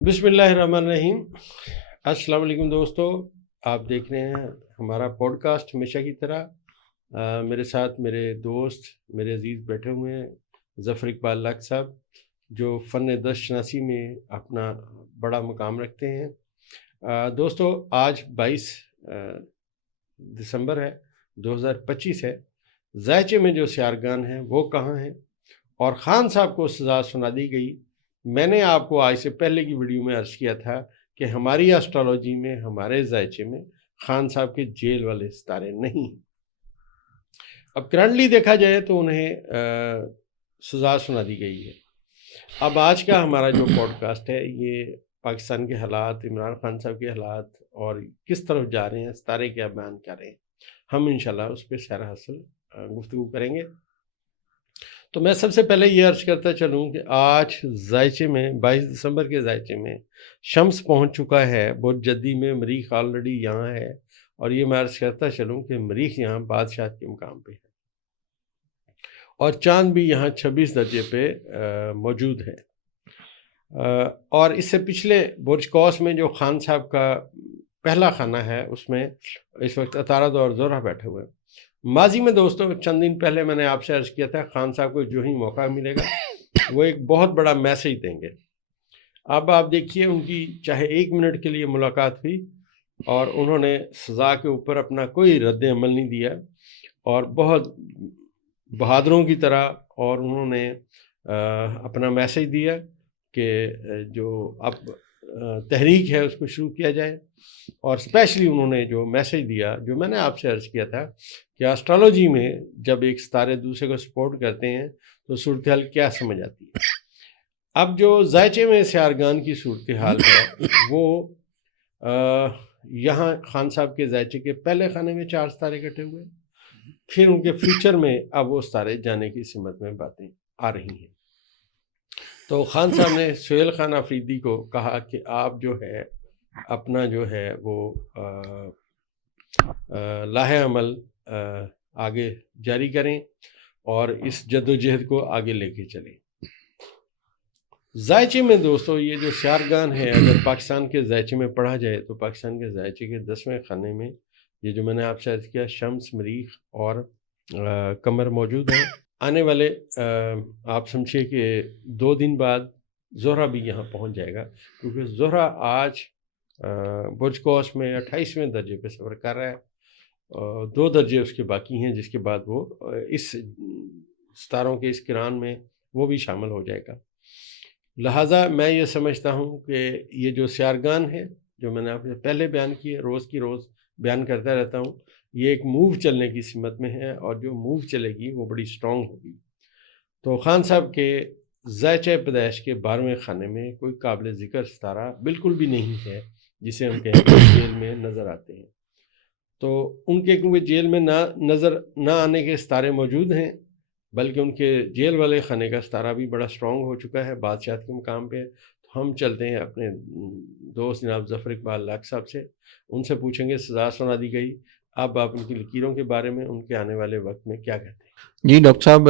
بسم اللہ الرحمن الرحیم۔ السلام علیکم دوستو، آپ دیکھ رہے ہیں ہمارا پوڈ کاسٹ ہمیشہ کی طرح۔ میرے ساتھ میرے دوست میرے عزیز بیٹھے ہوئے ہیں، ظفر اقبال لاکھ صاحب، جو فن دست شناسی میں اپنا بڑا مقام رکھتے ہیں۔ دوستو، آج 22 دسمبر ہے، 2025 ہے۔ ذائچے میں جو سیارگان ہیں وہ کہاں ہیں، اور خان صاحب کو سزا سنا دی گئی۔ میں نے آپ کو آج سے پہلے کی ویڈیو میں عرض کیا تھا کہ ہماری اسٹرالوجی میں، ہمارے ذائچے میں خان صاحب کے جیل والے ستارے نہیں ہیں۔ اب کرنٹلی دیکھا جائے تو انہیں سزا سنا دی گئی ہے۔ اب آج کا ہمارا جو پوڈ کاسٹ ہے یہ پاکستان کے حالات، عمران خان صاحب کے حالات اور کس طرف جا رہے ہیں، ستارے کیا بیان کر رہے ہیں، ہم انشاءاللہ اس پہ سیر حاصل گفتگو کریں گے۔ تو میں سب سے پہلے یہ عرض کرتا چلوں کہ آج ذائچے میں 22 دسمبر کے ذائچے میں شمس پہنچ چکا ہے، بہت جدی میں مریخ آلریڈی یہاں ہے، اور یہ میں عرض کرتا چلوں کہ مریخ یہاں بادشاہت کے مقام پہ ہے، اور چاند بھی یہاں 26 درجے پہ موجود ہے۔ اور اس سے پچھلے برج قوس میں جو خان صاحب کا پہلا خانہ ہے، اس میں اس وقت عطارد اور زہرہ بیٹھے ہوئے ہیں۔ ماضی میں دوستوں چند دن پہلے میں نے آپ سے عرض کیا تھا خان صاحب کو جو ہی موقع ملے گا وہ ایک بہت بڑا میسیج دیں گے۔ اب آپ دیکھیے، ان کی چاہے 1 منٹ کے لیے ملاقات ہوئی اور انہوں نے سزا کے اوپر اپنا کوئی رد عمل نہیں دیا، اور بہت بہادروں کی طرح، اور انہوں نے اپنا میسیج دیا کہ جو اب تحریک ہے اس کو شروع کیا جائے۔ اور اسپیشلی انہوں نے جو میسیج دیا، جو میں نے آپ سے عرض کیا تھا کہ اسٹرالوجی میں جب ایک ستارے دوسرے کو سپورٹ کرتے ہیں تو صورتحال کیا سمجھ آتی ہے۔ اب جو ذائچے میں سیارگان کی صورتحال ہے وہ یہاں خان صاحب کے ذائچے کے پہلے خانے میں 4 ستارے کٹے ہوئے، پھر ان کے فیوچر میں اب وہ ستارے جانے کی سمت میں باتیں آ رہی ہیں۔ تو خان صاحب نے سہیل خان آفریدی کو کہا کہ آپ جو ہے اپنا جو ہے وہ لاہ عمل آگے جاری کریں اور اس جد و جہد کو آگے لے کے چلیں۔ ذائچے میں دوستو یہ جو سیارگان ہے، اگر پاکستان کے ذائچے میں پڑھا جائے تو پاکستان کے ذائچے کے 10ویں خانے میں یہ جو میں نے آپ سے عرض کیا شمس، مریخ اور قمر موجود ہیں۔ آنے والے آپ سمجھیے کہ 2 دن بعد زہرہ بھی یہاں پہنچ جائے گا، کیونکہ زہرہ آج برج قوس میں 28ویں درجے پہ سفر کر رہا ہے، 2 درجے اس کے باقی ہیں، جس کے بعد وہ اس ستاروں کے اس کران میں وہ بھی شامل ہو جائے گا۔ لہٰذا میں یہ سمجھتا ہوں کہ یہ جو سیارگان ہے، جو میں نے آپ سے پہلے بیان کیے، روز کی روز بیان کرتا رہتا ہوں، یہ ایک موو چلنے کی سمت میں ہے، اور جو موو چلے گی وہ بڑی سٹرونگ ہوگی۔ تو خان صاحب کے ذائچہ پیدائش کے 12ویں خانے میں کوئی قابل ذکر ستارہ بالکل بھی نہیں ہے جسے ہم کہیں گے جیل میں نظر آتے ہیں۔ تو ان کے کیونکہ جیل میں نظر نہ آنے کے ستارے موجود ہیں، بلکہ ان کے جیل والے خانے کا ستارہ بھی بڑا سٹرونگ ہو چکا ہے بادشاہت کے مقام پہ۔ تو ہم چلتے ہیں اپنے دوست جناب ظفر اقبال لاکھ صاحب سے، ان سے پوچھیں گے سزا سنا دی گئی، اب آپ ان کی لکیروں کے بارے میں، ان کے آنے والے وقت میں کیا کہتے ہیں؟ جی ڈاکٹر صاحب،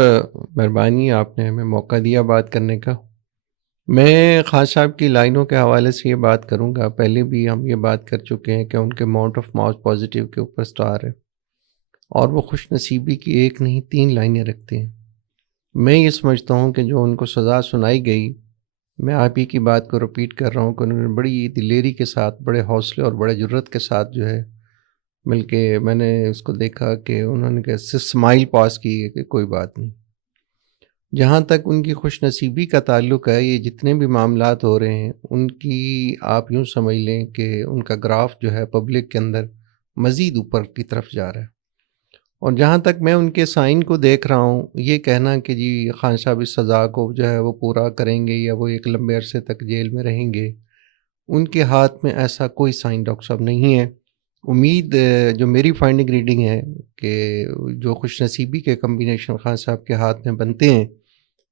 مہربانی آپ نے ہمیں موقع دیا بات کرنے کا۔ میں خان صاحب کی لائنوں کے حوالے سے یہ بات کروں گا، پہلے بھی ہم یہ بات کر چکے ہیں کہ ان کے ماؤنٹ آف ماس پازیٹیو کے اوپر سٹار ہے، اور وہ خوش نصیبی کی 1 نہیں 3 لائنیں رکھتے ہیں۔ میں یہ سمجھتا ہوں کہ جو ان کو سزا سنائی گئی، میں آپ ہی کی بات کو رپیٹ کر رہا ہوں کہ انہوں نے بڑی دلیری کے ساتھ، بڑے حوصلے اور بڑے جرت کے ساتھ جو ہے، بلکہ میں نے اس کو دیکھا کہ انہوں نے کیسے اسمائل پاس کی ہے کہ کوئی بات نہیں۔ جہاں تک ان کی خوش نصیبی کا تعلق ہے، یہ جتنے بھی معاملات ہو رہے ہیں ان کی آپ یوں سمجھ لیں کہ ان کا گراف جو ہے پبلک کے اندر مزید اوپر کی طرف جا رہا ہے۔ اور جہاں تک میں ان کے سائن کو دیکھ رہا ہوں، یہ کہنا کہ جی خان صاحب اس سزا کو جو ہے وہ پورا کریں گے یا وہ ایک لمبے عرصے تک جیل میں رہیں گے، ان کے ہاتھ میں ایسا کوئی سائن ڈاکٹر صاحب نہیں ہے۔ امید جو میری فائنڈنگ ریڈنگ ہے کہ جو خوش نصیبی کے کمبینیشن خان صاحب کے ہاتھ میں بنتے ہیں،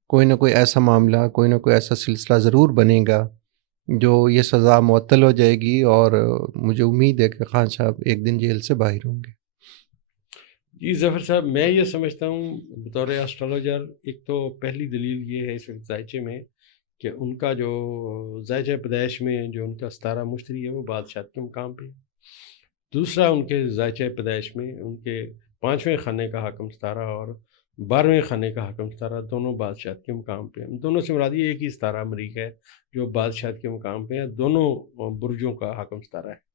کوئی نہ کوئی ایسا معاملہ، کوئی نہ کوئی ایسا سلسلہ ضرور بنے گا جو یہ سزا معطل ہو جائے گی، اور مجھے امید ہے کہ خان صاحب ایک دن جیل سے باہر ہوں گے۔ جی ظفر صاحب، میں یہ سمجھتا ہوں بطور اسٹرالوجر، ایک تو پہلی دلیل یہ ہے اس وقت ذائچے میں کہ ان کا جو زائچہ پیدائش میں جو ان کا ستارہ مشتری ہے وہ بادشاہت کے مقام پہ ہے. دوسرا ان کے زائچہ پیدائش میں ان کے 5ویں خانے کا حاکم ستارہ اور 12ویں خانے کا حاکم ستارہ دونوں بادشاہت کے مقام پہ ہیں. دونوں سے مراد یہ ایک ہی ستارہ مریخ ہے جو بادشاہت کے مقام پہ ہے. دونوں برجوں کا حاکم ستارہ ہے.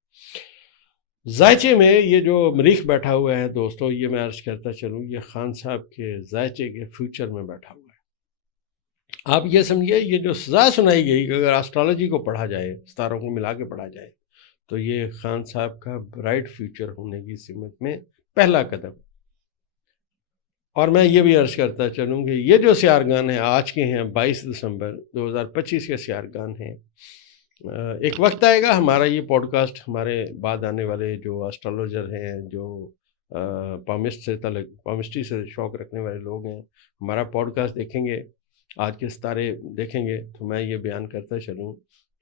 زائچے میں یہ جو مریخ بیٹھا ہوا ہے دوستو، یہ میں عرض کرتا چلوں، یہ خان صاحب کے زائچے کے فیوچر میں بیٹھا ہوا ہے. آپ یہ سمجھیے یہ جو سزا سنائی گئی کہ اگر آسٹرالوجی کو پڑھا جائے، ستاروں کو ملا کے پڑھا جائے، تو یہ خان صاحب کا برائٹ فیوچر ہونے کی سمت میں پہلا قدم. اور میں یہ بھی عرض کرتا چلوں کہ یہ جو سیارگان ہیں آج کے ہیں 22 دسمبر 2025 کے سیارگان ہیں. ایک وقت آئے گا ہمارا یہ پوڈ کاسٹ ہمارے بعد آنے والے جو آسٹرالوجر ہیں، جو پامسٹری سے شوق رکھنے والے لوگ ہیں، ہمارا پوڈ کاسٹ دیکھیں گے، آج کے ستارے دیکھیں گے، تو میں یہ بیان کرتا چلوں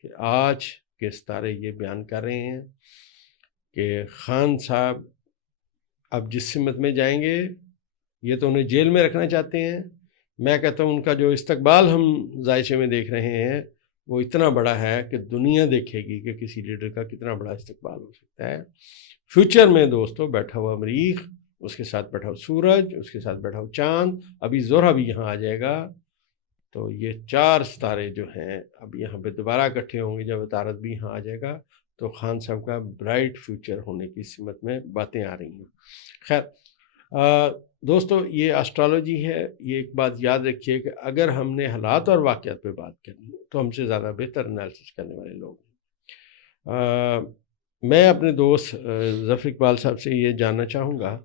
کہ آج کے ستارے یہ بیان کر رہے ہیں کہ خان صاحب اب جس سمت میں جائیں گے، یہ تو انہیں جیل میں رکھنا چاہتے ہیں. میں کہتا ہوں ان کا جو استقبال ہم زائچے میں دیکھ رہے ہیں وہ اتنا بڑا ہے کہ دنیا دیکھے گی کہ کسی لیڈر کا کتنا بڑا استقبال ہو سکتا ہے. فیوچر میں دوستو بیٹھا ہوا مریخ، اس کے ساتھ بیٹھا ہوا سورج، اس کے ساتھ بیٹھا ہوا چاند، ابھی زہرہ بھی یہاں آ جائے گا. تو یہ 4 ستارے جو ہیں اب یہاں پہ دوبارہ اکٹھے ہوں گے. جب عطارد بھی یہاں آ جائے گا تو خان صاحب کا برائٹ فیوچر ہونے کی سمت میں باتیں آ رہی ہیں. خیر دوستو، یہ اسٹرالوجی ہے. یہ ایک بات یاد رکھیے کہ اگر ہم نے حالات اور واقعات پہ بات کرنی ہے تو ہم سے زیادہ بہتر انالیسس کرنے والے لوگ ہیں. میں اپنے دوست ظفر اقبال صاحب سے یہ جاننا چاہوں گا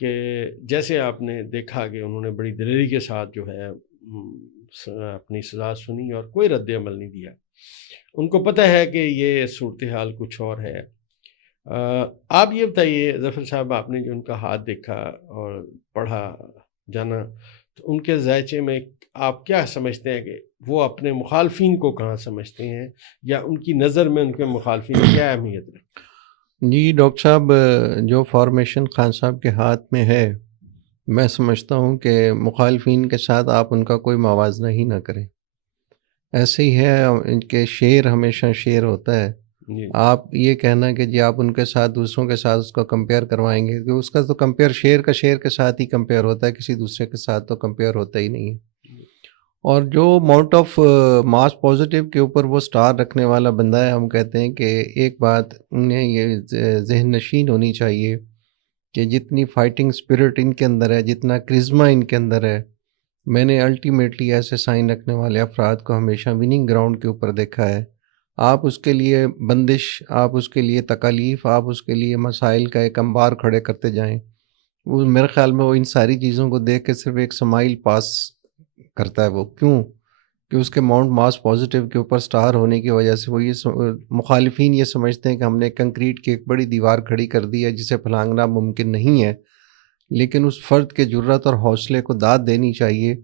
کہ جیسے آپ نے دیکھا کہ انہوں نے بڑی دلیری کے ساتھ جو ہے اپنی سزا سنی اور کوئی رد عمل نہیں دیا. ان کو پتہ ہے کہ یہ صورتحال کچھ اور ہے. آپ یہ بتائیے ظفر صاحب، آپ نے جو ان کا ہاتھ دیکھا اور پڑھا جانا، تو ان کے زائچے میں آپ کیا سمجھتے ہیں کہ وہ اپنے مخالفین کو کہاں سمجھتے ہیں، یا ان کی نظر میں ان کے مخالفین کیا اہمیت رکھتے؟ جی ڈاکٹر صاحب، جو فارمیشن خان صاحب کے ہاتھ میں ہے، میں سمجھتا ہوں کہ مخالفین کے ساتھ آپ ان کا کوئی موازنہ ہی نہ کریں. ایسے ہی ہے، ان کے شعر ہمیشہ شعر ہوتا ہے. جی آپ یہ کہنا کہ جی آپ ان کے ساتھ دوسروں کے ساتھ اس کو کمپیئر کروائیں گے، کہ اس کا تو کمپیئر شعر کا شعر کے ساتھ ہی کمپیئر ہوتا ہے، کسی دوسرے کے ساتھ تو کمپیئر ہوتا ہی نہیں ہے. اور جو اماؤنٹ آف ماس پازیٹیو کے اوپر وہ سٹار رکھنے والا بندہ ہے، ہم کہتے ہیں کہ ایک بات انہیں یہ ذہن نشین ہونی چاہیے کہ جتنی فائٹنگ سپرٹ ان کے اندر ہے، جتنا کرزما ان کے اندر ہے، میں نے الٹیمیٹلی ایسے سائن رکھنے والے افراد کو ہمیشہ وننگ گراؤنڈ کے اوپر دیکھا ہے. آپ اس کے لیے بندش، آپ اس کے لیے تکالیف، آپ اس کے لیے مسائل کا ایک انبار کھڑے کرتے جائیں، وہ میرے خیال میں وہ ان ساری چیزوں کو دیکھ کے صرف ایک سمائل پاس کرتا ہے. وہ کیوں؟ کہ اس کے ماؤنٹ ماس پازیٹیو کے اوپر سٹار ہونے کی وجہ سے وہ مخالفین یہ سمجھتے ہیں کہ ہم نے کنکریٹ کی ایک بڑی دیوار کھڑی کر دی ہے جسے پھلانگنا ممکن نہیں ہے. لیکن اس فرد کے جرات اور حوصلے کو داد دینی چاہیے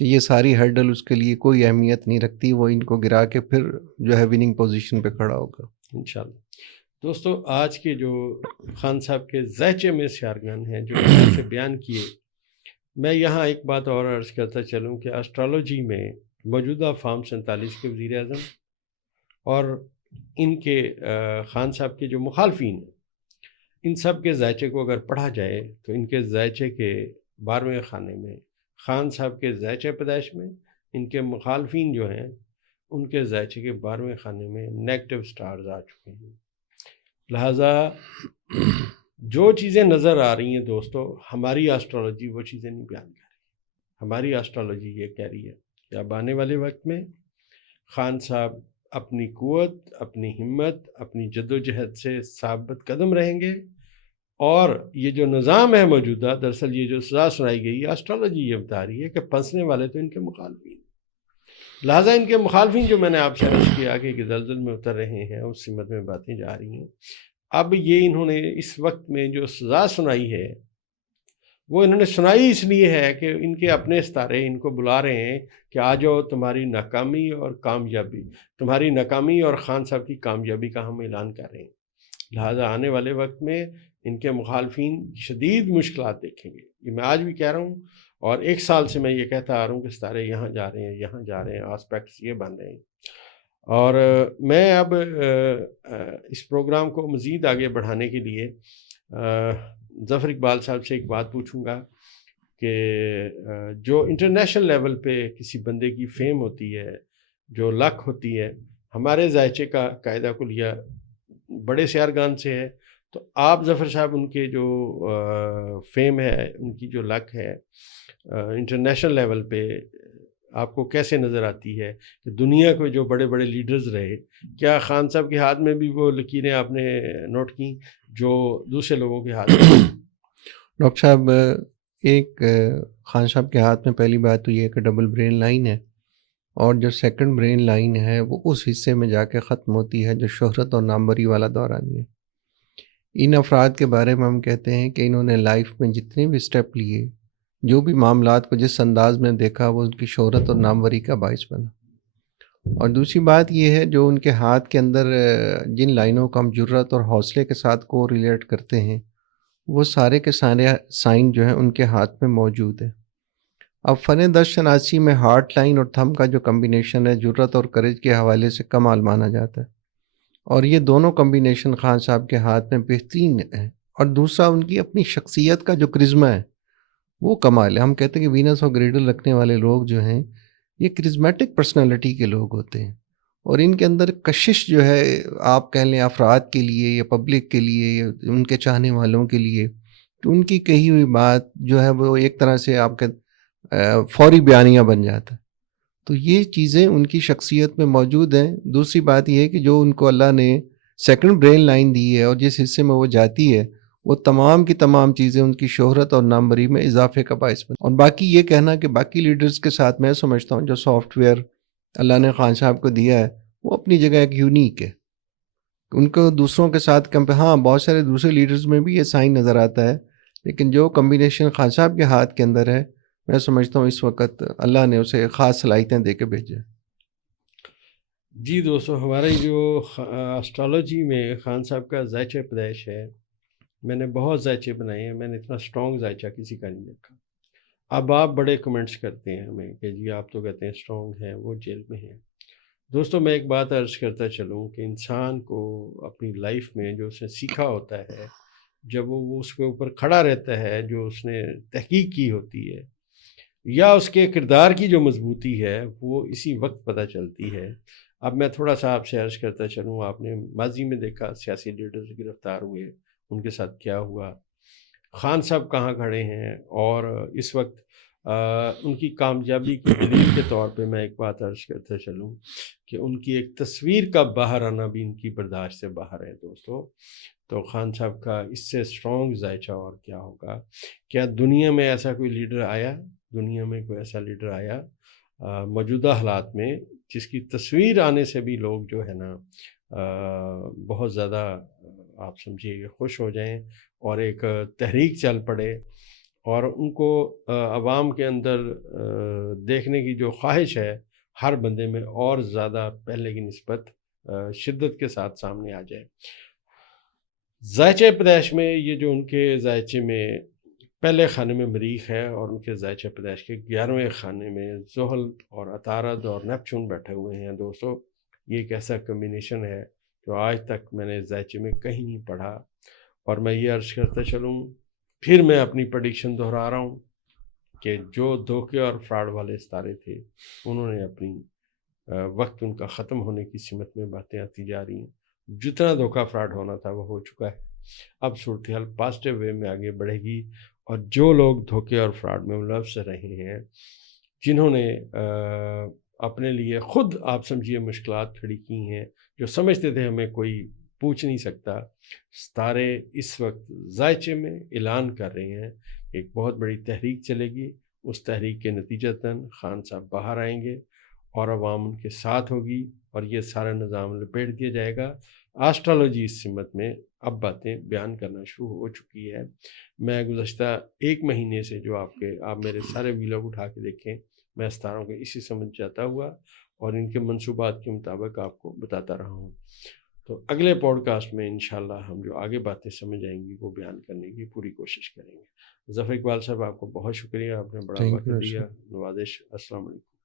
کہ یہ ساری ہرڈل اس کے لیے کوئی اہمیت نہیں رکھتی، وہ ان کو گرا کے پھر جو ہے وننگ پوزیشن پہ کھڑا ہوگا انشاءاللہ. دوستو، آج کے جو خان صاحب کے زائچے میں سیارگان ہیں جو میں نے سے بیان کیے، میں یہاں ایک بات اور عرض کرتا چلوں کہ اسٹرالوجی میں موجودہ فارم 47 کے وزیر اعظم اور ان کے خان صاحب کے جو مخالفین ہیں، ان سب کے زائچے کو اگر پڑھا جائے تو ان کے زائچے کے 12ویں خانے میں، خان صاحب کے زائچہ پیدائش میں، ان کے مخالفین جو ہیں ان کے زائچے کے 12ویں خانے میں نیگیٹو سٹارز آ چکے ہیں. لہٰذا جو چیزیں نظر آ رہی ہیں دوستو، ہماری آسٹرالوجی وہ چیزیں نہیں بیان کر رہی. ہماری آسٹرالوجی یہ کہہ رہی ہے کہ اب آنے والے وقت میں خان صاحب اپنی قوت، اپنی ہمت، اپنی جد و جہد سے ثابت قدم رہیں گے. اور یہ جو نظام ہے موجودہ، دراصل یہ جو سزا سنائی گئی، آسٹرالوجی یہ بتا رہی ہے کہ پھنسنے والے تو ان کے مخالفین. لہٰذا ان کے مخالفین جو میں نے آپ سے عرض کیا کہ دلدل میں اتر رہے ہیں، اس سمت میں باتیں جا رہی ہیں. اب یہ انہوں نے اس وقت میں جو سزا سنائی ہے وہ انہوں نے سنائی اس لیے ہے کہ ان کے اپنے ستارے ان کو بلا رہے ہیں کہ آ جاؤ، تمہاری ناکامی اور کامیابی، تمہاری ناکامی اور خان صاحب کی کامیابی کا ہم اعلان کر رہے ہیں. لہٰذا آنے والے وقت میں ان کے مخالفین شدید مشکلات دیکھیں گے. یہ میں آج بھی کہہ رہا ہوں، اور 1 سال سے میں یہ کہتا آ رہا ہوں کہ ستارے یہاں جا رہے ہیں، یہاں جا رہے ہیں، آسپیکٹس یہ بن رہے ہیں. اور میں اب اس پروگرام کو مزید آگے بڑھانے کے لیے ظفر اقبال صاحب سے ایک بات پوچھوں گا کہ جو انٹرنیشنل لیول پہ کسی بندے کی فیم ہوتی ہے، جو لک ہوتی ہے، ہمارے ذائچے کا قاعدہ کلیہ بڑے سیارگان سے ہے. تو آپ ظفر صاحب ان کے جو فیم ہے، ان کی جو لک ہے انٹرنیشنل لیول پہ، آپ کو کیسے نظر آتی ہے کہ دنیا کو جو بڑے بڑے لیڈرز رہے، کیا خان صاحب کے ہاتھ میں بھی وہ لکیریں آپ نے نوٹ کی جو دوسرے لوگوں کے ہاتھ میں؟ ڈاکٹر صاحب، ایک خان صاحب کے ہاتھ میں پہلی بات تو یہ ہے کہ ڈبل برین لائن ہے، اور جو سیکنڈ برین لائن ہے وہ اس حصے میں جا کے ختم ہوتی ہے جو شہرت اور ناموری والا دورانی ہے. ان افراد کے بارے میں ہم کہتے ہیں کہ انہوں نے لائف میں جتنے بھی سٹیپ لیے، جو بھی معاملات کو جس انداز میں دیکھا، وہ ان کی شہرت اور ناموری کا باعث بنا. اور دوسری بات یہ ہے جو ان کے ہاتھ کے اندر جن لائنوں کو ہم جرت اور حوصلے کے ساتھ کو ریلیٹ کرتے ہیں، وہ سارے کے سارے سائن جو ہیں ان کے ہاتھ میں موجود ہیں. اب فن دست شناسی میں ہارٹ لائن اور تھم کا جو کمبینیشن ہے جرت اور کریج کے حوالے سے کمال مانا جاتا ہے، اور یہ دونوں کمبینیشن خان صاحب کے ہاتھ میں بہترین ہے. اور دوسرا ان کی اپنی شخصیت کا جو کرزمہ ہے وہ کمال ہے. ہم کہتے ہیں کہ وینس اور گریڈل رکھنے والے لوگ جو ہیں یہ کرزمیٹک پرسنالٹی کے لوگ ہوتے ہیں، اور ان کے اندر کشش جو ہے، آپ کہہ لیں افراد کے لیے یا پبلک کے لیے یا ان کے چاہنے والوں کے لیے، تو ان کی کہی ہوئی بات جو ہے وہ ایک طرح سے آپ کے فوری بیانیہ بن جاتا ہے. تو یہ چیزیں ان کی شخصیت میں موجود ہیں. دوسری بات یہ ہے کہ جو ان کو اللہ نے سیکنڈ برین لائن دی ہے اور جس حصے میں وہ جاتی ہے، وہ تمام کی تمام چیزیں ان کی شہرت اور ناموری میں اضافے کا باعث بن. اور باقی یہ کہنا کہ باقی لیڈرز کے ساتھ میں سمجھتا ہوں جو سافٹ ویئر اللہ نے خان صاحب کو دیا ہے وہ اپنی جگہ ایک یونیک ہے. ان کو دوسروں کے ساتھ ہاں بہت سارے دوسرے لیڈرز میں بھی یہ سائن نظر آتا ہے، لیکن جو کمبینیشن خان صاحب کے ہاتھ کے اندر ہے، میں سمجھتا ہوں اس وقت اللہ نے اسے خاص صلاحیتیں دے کے بھیجے. جی دوستو، ہماری جو اسٹرالوجی میں خان صاحب کا ذائچہ پیدائش ہے، میں نے بہت ذائچے بنائے ہیں، میں نے اتنا سٹرونگ ذائچہ کسی کا نہیں دیکھا. اب آپ بڑے کمنٹس کرتے ہیں ہمیں کہ جی آپ تو کہتے ہیں سٹرونگ ہیں، وہ جیل میں ہیں. دوستو میں ایک بات عرض کرتا چلوں کہ انسان کو اپنی لائف میں جو اس نے سیکھا ہوتا ہے، جب وہ اس کے اوپر کھڑا رہتا ہے، جو اس نے تحقیق کی ہوتی ہے، یا اس کے کردار کی جو مضبوطی ہے، وہ اسی وقت پتہ چلتی ہے. اب میں تھوڑا سا آپ سے عرض کرتا چلوں، آپ نے ماضی میں دیکھا سیاسی لیڈرز گرفتار ہوئے، ان کے ساتھ کیا ہوا، خان صاحب کہاں کھڑے ہیں، اور اس وقت ان کی کامیابی کی دلیل کے طور پہ میں ایک بات عرض کرتا چلوں کہ ان کی ایک تصویر کا باہر آنا بھی ان کی برداشت سے باہر ہے. دوستو تو خان صاحب کا اس سے سٹرونگ ذائچہ اور کیا ہوگا؟ کیا دنیا میں ایسا کوئی لیڈر آیا، دنیا میں کوئی ایسا لیڈر آیا موجودہ حالات میں جس کی تصویر آنے سے بھی لوگ جو ہے نا بہت زیادہ آپ سمجھیے کہ خوش ہو جائیں اور ایک تحریک چل پڑے، اور ان کو عوام کے اندر دیکھنے کی جو خواہش ہے ہر بندے میں اور زیادہ پہلے کی نسبت شدت کے ساتھ سامنے آ جائے؟ ذائچہ پیدائش میں یہ جو ان کے ذائچے میں پہلے خانے میں مریخ ہے، اور ان کے ذائچہ پیدائش کے 11ویں خانے میں زحل اور عطارد اور نیپچون بیٹھے ہوئے ہیں. دوستو یہ ایک ایسا کمبینیشن ہے جو آج تک میں نے ذائچے میں کہیں نہیں پڑھا. اور میں یہ عرض کرتا چلوں، پھر میں اپنی پریڈکشن دہرا رہا ہوں کہ جو دھوکے اور فراڈ والے ستارے تھے انہوں نے اپنی وقت ان کا ختم ہونے کی سمت میں باتیں آتی جا رہی ہیں. جتنا دھوکہ فراڈ ہونا تھا وہ ہو چکا ہے. اب صورتحال پازیٹیو وے میں آگے بڑھے گی، اور جو لوگ دھوکے اور فراڈ میں ملوث رہے ہیں، جنہوں نے اپنے لیے خود آپ سمجھیے مشکلات کھڑی کی ہیں، جو سمجھتے تھے ہمیں کوئی پوچھ نہیں سکتا، ستارے اس وقت ذائچے میں اعلان کر رہے ہیں ایک بہت بڑی تحریک چلے گی. اس تحریک کے نتیجتاً خان صاحب باہر آئیں گے اور عوام ان کے ساتھ ہوگی، اور یہ سارا نظام لپیٹ دیا جائے گا. آسٹرالوجی اس سمت میں اب باتیں بیان کرنا شروع ہو چکی ہے. میں گزشتہ 1 مہینے سے جو آپ میرے سارے ویلاگ اٹھا کے دیکھیں، میں ستاروں کو اسی سمجھ جاتا ہوا اور ان کے منصوبات کے مطابق آپ کو بتاتا رہا ہوں. تو اگلے پوڈ کاسٹ میں انشاءاللہ ہم جو آگے باتیں سمجھ آئیں گی وہ بیان کرنے کی پوری کوشش کریں گے۔ ظفر اقبال صاحب، آپ کو بہت شکریہ، آپ نے بڑا تھینک وقت یو دیا، نوازش۔ السلام علیکم۔